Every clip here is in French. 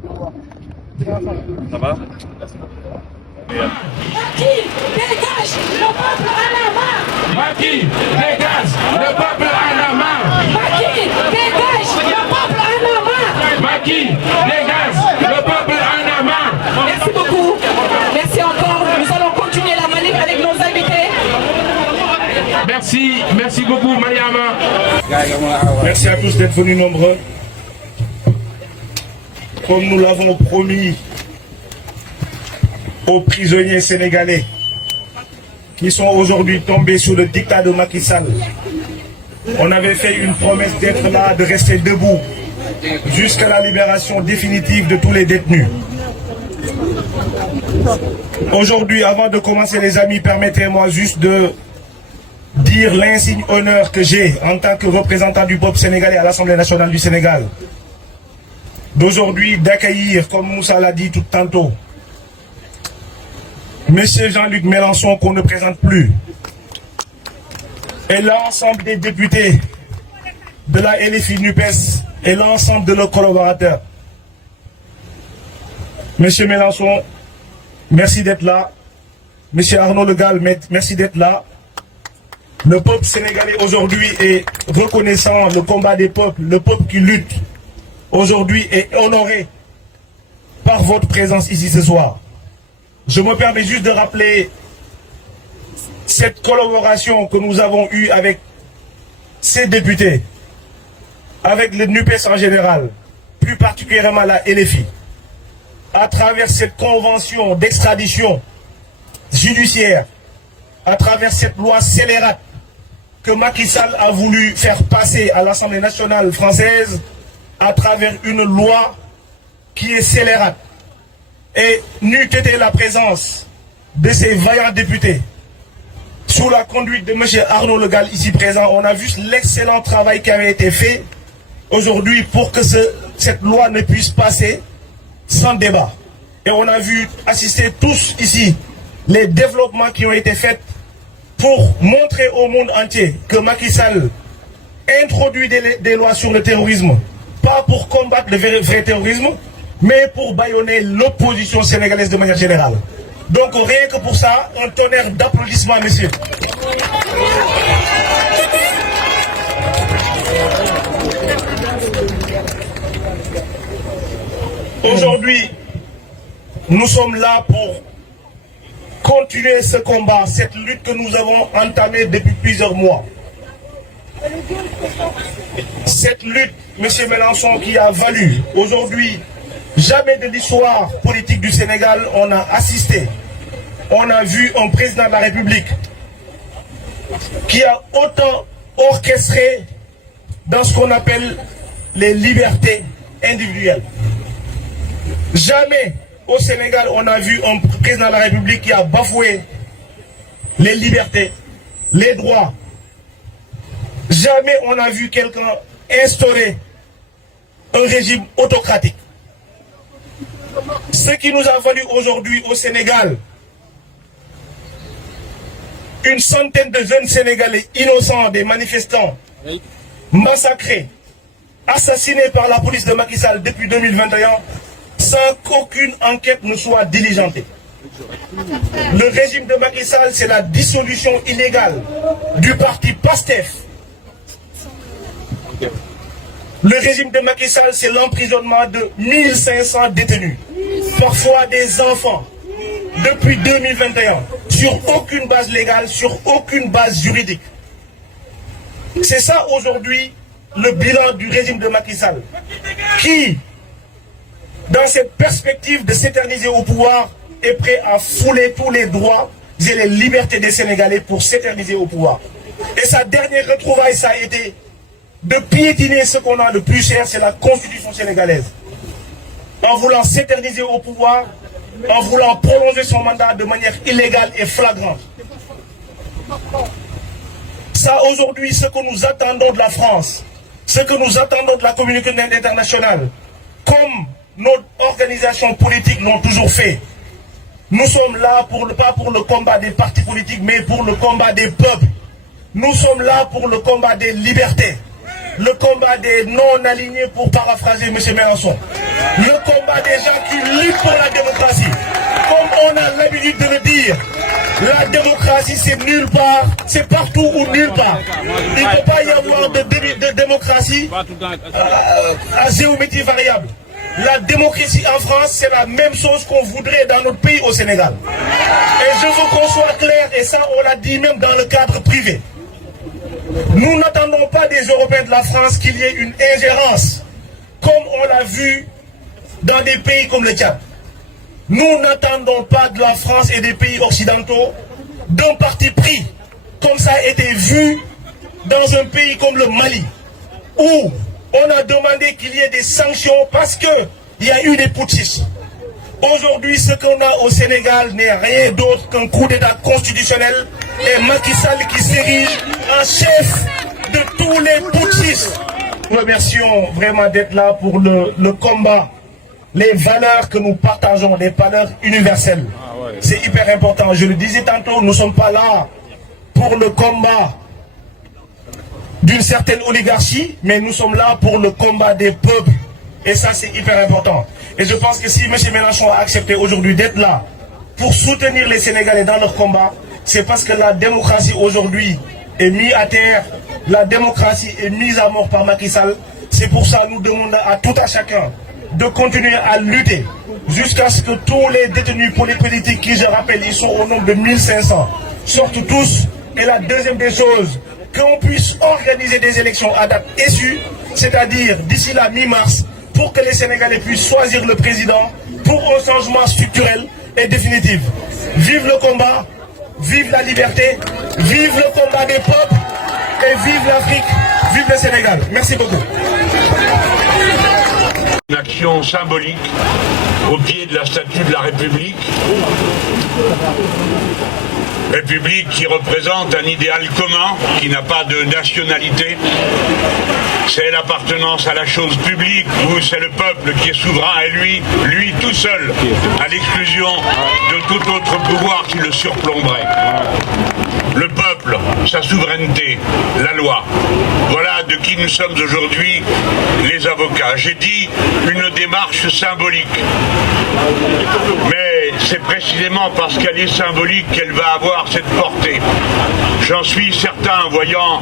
Ça va? Macky, dégage, le peuple en a marre. Macky, dégage, le peuple en a marre. Macky, dégage, le peuple en a marre. Macky, dégage, le peuple en a marre. Merci beaucoup. Merci encore. Nous allons continuer la manif avec nos invités. Merci beaucoup Mariama. Merci à tous d'être venus nombreux. Comme nous l'avons promis aux prisonniers sénégalais qui sont aujourd'hui tombés sous le dictat de Macky Sall, on avait fait une promesse d'être là, de rester debout jusqu'à la libération définitive de tous les détenus. Aujourd'hui, avant de commencer les amis, permettez-moi juste de dire l'insigne honneur que j'ai en tant que représentant du peuple sénégalais à l'Assemblée nationale du Sénégal. D'aujourd'hui, d'accueillir, comme Moussa l'a dit tout tantôt, M. Jean-Luc Mélenchon qu'on ne présente plus, et l'ensemble des députés de la LFI NUPES et l'ensemble de leurs collaborateurs. M. Mélenchon, merci d'être là. M. Arnaud Le Gall, merci d'être là. Le peuple sénégalais aujourd'hui est reconnaissant le combat des peuples, le peuple qui lutte aujourd'hui est honoré par votre présence ici ce soir. Je me permets juste de rappeler cette collaboration que nous avons eue avec ces députés, avec le NUPES en général, plus particulièrement la LFI, à travers cette convention d'extradition judiciaire, à travers cette loi scélérate que Macky Sall a voulu faire passer à l'Assemblée nationale française, à travers une loi qui est scélérate. Et n'eût été la présence de ces vaillants députés, sous la conduite de M. Arnaud Le Gall ici présent, on a vu l'excellent travail qui avait été fait aujourd'hui pour que cette loi ne puisse passer sans débat. Et on a vu assister tous ici les développements qui ont été faits pour montrer au monde entier que Macky Sall introduit des lois sur le terrorisme, pas pour combattre le vrai terrorisme, mais pour bâillonner l'opposition sénégalaise de manière générale. Donc rien que pour ça, un tonnerre d'applaudissements, messieurs. Aujourd'hui, nous sommes là pour continuer ce combat, cette lutte que nous avons entamée depuis plusieurs mois. Cette lutte, M. Mélenchon, qui a valu aujourd'hui, jamais de l'histoire politique du Sénégal, on a assisté, on a vu un président de la République qui a autant orchestré dans ce qu'on appelle les libertés individuelles. Jamais au Sénégal, on a vu un président de la République qui a bafoué les libertés, les droits. Jamais on a vu quelqu'un instaurer un régime autocratique. Ce qui nous a valu aujourd'hui au Sénégal, une centaine de jeunes Sénégalais innocents, des manifestants, massacrés, assassinés par la police de Macky Sall depuis 2021, sans qu'aucune enquête ne soit diligentée. Le régime de Macky Sall, c'est la dissolution illégale du parti PASTEF. Le régime de Macky Sall, c'est l'emprisonnement de 1500 détenus, parfois des enfants, depuis 2021, sur aucune base légale, sur aucune base juridique. C'est ça aujourd'hui le bilan du régime de Macky Sall, qui, dans cette perspective de s'éterniser au pouvoir, est prêt à fouler tous les droits et les libertés des Sénégalais pour s'éterniser au pouvoir. Et sa dernière retrouvaille, ça a été de piétiner ce qu'on a de plus cher, c'est la constitution sénégalaise. En voulant s'éterniser au pouvoir, en voulant prolonger son mandat de manière illégale et flagrante. Ça aujourd'hui, ce que nous attendons de la France, ce que nous attendons de la communauté internationale, comme nos organisations politiques l'ont toujours fait. Nous sommes là pas pour le combat des partis politiques, mais pour le combat des peuples. Nous sommes là pour le combat des libertés. Le combat des non-alignés, pour paraphraser M. Mélenchon. Le combat des gens qui luttent pour la démocratie. Comme on a l'habitude de le dire, la démocratie c'est nulle part, c'est partout ou nulle part. Il ne peut pas y avoir de démocratie à géométrie variable. La démocratie en France, c'est la même chose qu'on voudrait dans notre pays au Sénégal. Et je veux qu'on soit clair, et ça on l'a dit même dans le cadre privé. Nous n'attendons pas des Européens de la France qu'il y ait une ingérence, comme on l'a vu dans des pays comme le Tchad. Nous n'attendons pas de la France et des pays occidentaux d'un parti pris, comme ça a été vu dans un pays comme le Mali, où on a demandé qu'il y ait des sanctions parce qu'il y a eu des putschistes. Aujourd'hui, ce qu'on a au Sénégal n'est rien d'autre qu'un coup d'État constitutionnel et Macky Sall qui s'érige en chef de tous les putschistes. Nous remercions vraiment d'être là pour le combat, les valeurs que nous partageons, les valeurs universelles. C'est hyper important. Je le disais tantôt, nous ne sommes pas là pour le combat d'une certaine oligarchie, mais nous sommes là pour le combat des peuples. Et ça, c'est hyper important. Et je pense que si M. Mélenchon a accepté aujourd'hui d'être là pour soutenir les Sénégalais dans leur combat, c'est parce que la démocratie aujourd'hui est mise à terre, la démocratie est mise à mort par Macky Sall. C'est pour ça que nous demandons à tout à chacun de continuer à lutter jusqu'à ce que tous les détenus politiques, qui je rappelle, ils sont au nombre de 1500, sortent tous. Et la deuxième des choses, qu'on puisse organiser des élections à date issue, c'est-à-dire d'ici la mi-mars, pour que les Sénégalais puissent choisir le président pour un changement structurel et définitif. Vive le combat, vive la liberté, vive le combat des peuples et vive l'Afrique, vive le Sénégal. Merci beaucoup. Une action symbolique au pied de la statue de la République. République qui représente un idéal commun, qui n'a pas de nationalité. C'est l'appartenance à la chose publique, où c'est le peuple qui est souverain et lui tout seul, à l'exclusion de tout autre pouvoir qui le surplomberait. Le peuple, sa souveraineté, la loi. Voilà de qui nous sommes aujourd'hui les avocats. J'ai dit une démarche symbolique. Mais c'est précisément parce qu'elle est symbolique qu'elle va avoir cette portée. J'en suis certain, voyant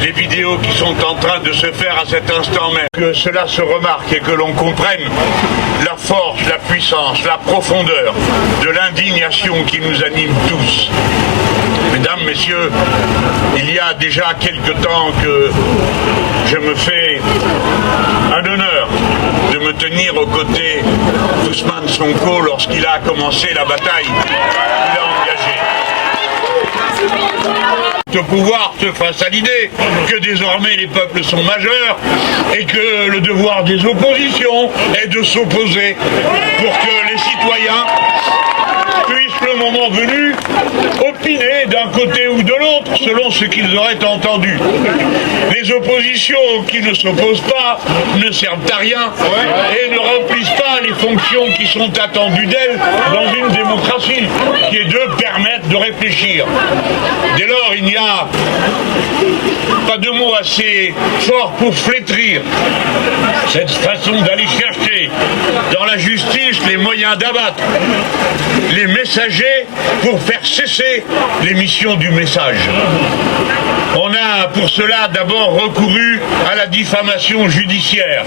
les vidéos qui sont en train de se faire à cet instant même, que cela se remarque et que l'on comprenne la force, la puissance, la profondeur de l'indignation qui nous anime tous. Mesdames, Messieurs, il y a déjà quelque temps que je me fais un honneur de me tenir aux côtés d'Ousmane Sonko lorsqu'il a commencé la bataille qu'il a engagée. Ce pouvoir se fasse à l'idée que désormais les peuples sont majeurs et que le devoir des oppositions est de s'opposer pour que les citoyens puissent, le moment venu, opiner d'un côté ou de l'autre selon ce qu'ils auraient entendu. Les oppositions qui ne s'opposent pas ne servent à rien et ne remplissent pas les fonctions qui sont attendues d'elles dans une démocratie, qui est de permettre de réfléchir. Dès lors, il n'y a pas de mots assez forts pour flétrir cette façon d'aller chercher dans la justice les moyens d'abattre les messagers pour faire cesser l'émission du message. On a pour cela d'abord recouru à la diffamation judiciaire.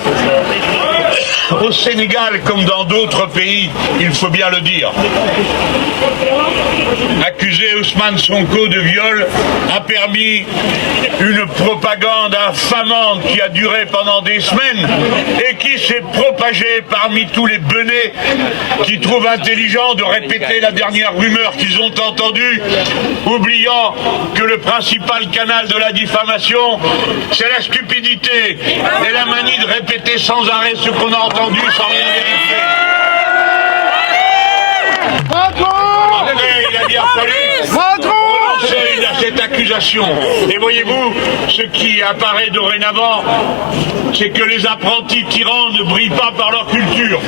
Au Sénégal, comme dans d'autres pays, il faut bien le dire. Accuser Ousmane Sonko de viol a permis une propagande infamante qui a duré pendant des semaines et qui s'est propagée parmi tous les benets qui trouvent intelligent de répéter la dernière rumeur qu'ils ont entendue, oubliant que le principal canal de la diffamation, c'est la stupidité et la manie de répéter sans arrêt ce qu'on a entendu sans rien vérifier. Après, il a bien fallu renoncer à cette accusation. Et voyez-vous, ce qui apparaît dorénavant, c'est que les apprentis tyrans ne brillent pas par leur culture.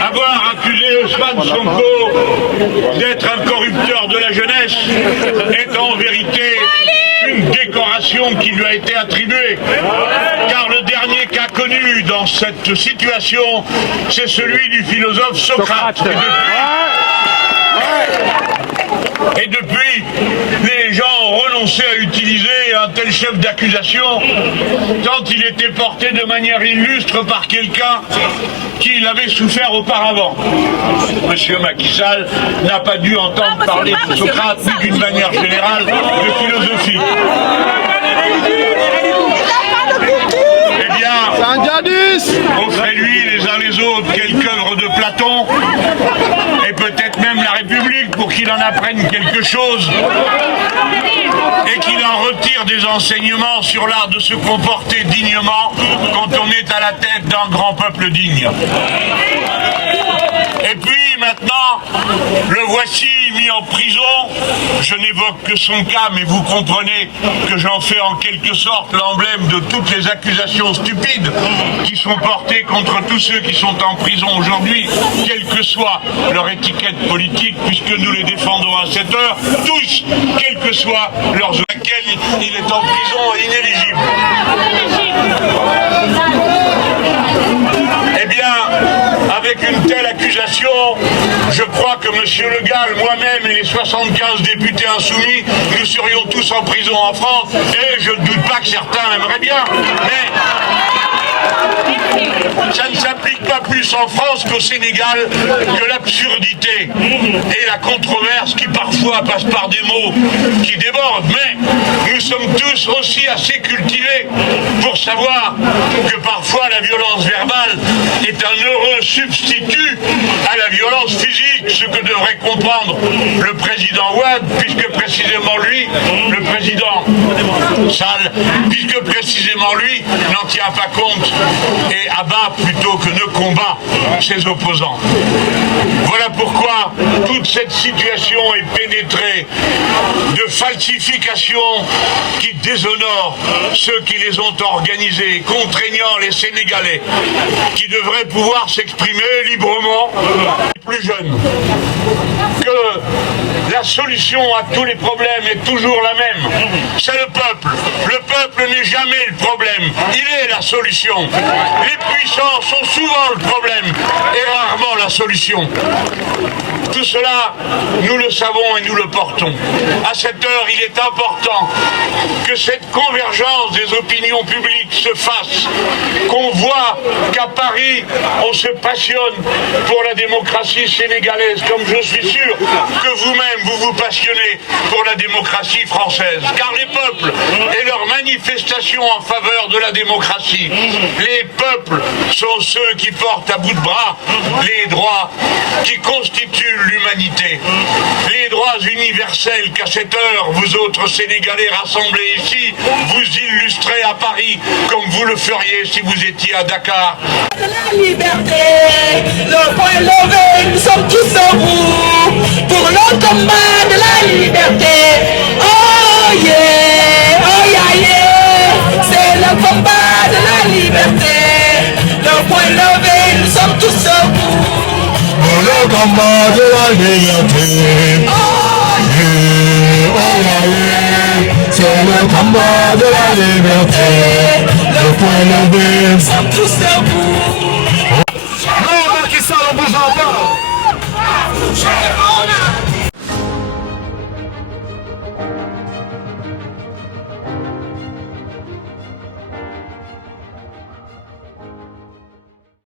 Avoir accusé Ousmane Sonko d'être un corrupteur de la jeunesse est en vérité une décoration qui lui a été attribuée, car le dernier qu'a connu connu dans cette situation, c'est celui du philosophe Socrate. Et depuis, les gens ont renoncé à utiliser un tel chef d'accusation tant il était porté de manière illustre par quelqu'un qui l'avait souffert auparavant. Monsieur Macky Sall n'a pas dû entendre parler de Socrate ni d'une manière générale de philosophie. Eh bien, offrez-lui les uns les autres quelques œuvres de Platon et peut-être même la République pour qu'il en apprenne quelque chose et qu'il en retire des enseignements sur l'art de se comporter dignement quand on est à la tête d'un grand peuple digne. Et puis maintenant, le voici mis en prison. Je n'évoque que son cas, mais vous comprenez que j'en fais en quelque sorte l'emblème de toutes les accusations stupides qui sont portées contre tous ceux qui sont en prison aujourd'hui, quelle que soit leur étiquette politique, puisque nous les défendons à cette heure, tous, quelles que soient leurs origines, laquelle il est en prison et inéligible. Eh bien, avec une telle accusation, je crois que M. Le Gall, moi-même et les 75 députés insoumis, nous serions tous en prison en France, et je ne doute pas que certains aimeraient bien, mais ça ne s'applique pas plus en France qu'au Sénégal que l'absurdité et la controverse qui parfois passe par des mots qui débordent. Mais nous sommes tous aussi assez cultivés pour savoir que parfois la violence verbale est un heureux substitut à la violence physique, ce que devrait comprendre le président Wade, puisque précisément lui, le président Sall, puisque précisément lui n'en tient pas compte et abat plutôt que ne combat ses opposants. Voilà pourquoi toute cette situation est pénétrée de falsifications qui déshonorent ceux qui les ont organisées, contraignant les Sénégalais qui devraient pouvoir s'exprimer librement, les plus jeunes. Que la solution à tous les problèmes est toujours la même. C'est le peuple. Le peuple n'est jamais le problème. Il est la solution. Les puissants sont souvent le problème et rarement la solution. Tout cela, nous le savons et nous le portons. À cette heure, il est important que cette convergence des opinions publiques se fasse, qu'on voit qu'à Paris, on se passionne pour la démocratie sénégalaise, comme je suis sûr que vous-même, vous vous passionnez pour la démocratie française. Car les peuples et leurs manifestations en faveur de la démocratie, les peuples sont ceux qui portent à bout de bras les droits qui constituent l'humanité. Les droits universels qu'à cette heure, vous autres Sénégalais rassemblés ici, vous illustrez à Paris comme vous le feriez si vous étiez à Dakar. La liberté, le point levé, nous sommes tous debout pour le combat de la liberté. Oh yeah, c'est le combat de la liberté. Le point levé, nous sommes tous debout pour le combat de la liberté. Oh yeah, c'est le combat de la liberté. Le point levé, nous sommes tous debout.